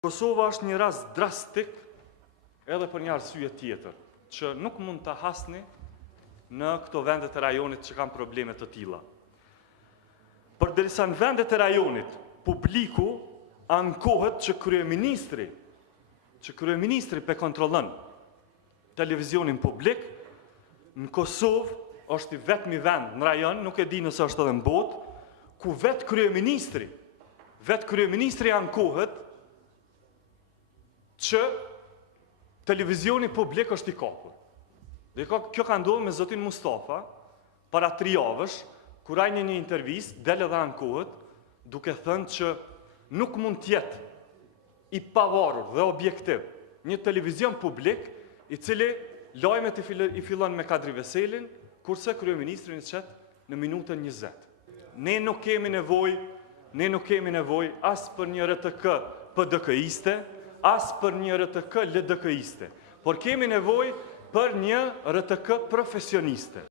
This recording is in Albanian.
Kosova është një rast drastik edhe për një arsye tjetër, që nuk mund të hasni në këto vendet e rajonit që kanë probleme të tilla. Përderisa në vendet e rajonit, publiku ankohet që kryeministri pe kontrollon televizionin publik, në Kosovë është i vetmi vend në rajon, nuk e di nëse është edhe në botë, ku vetë kryeministri ankohet që televizioni publik është i kapur. Dhe kjo ka ndodhur me zotin Mustafa para 3 javësh, kur ai në një intervistë del edhe ankohet, duke thënë që nuk mund të jetë i pavarur dhe objektiv një televizion publik i cili lajmet i fillon me Kadri Veselin, kurse kryeministri në qet në minutën 20. Ne nuk kemi nevojë as për një RTK PDK-iste, as për një RTK LDK-iste, por kemi nevojë për një RTK profesioniste.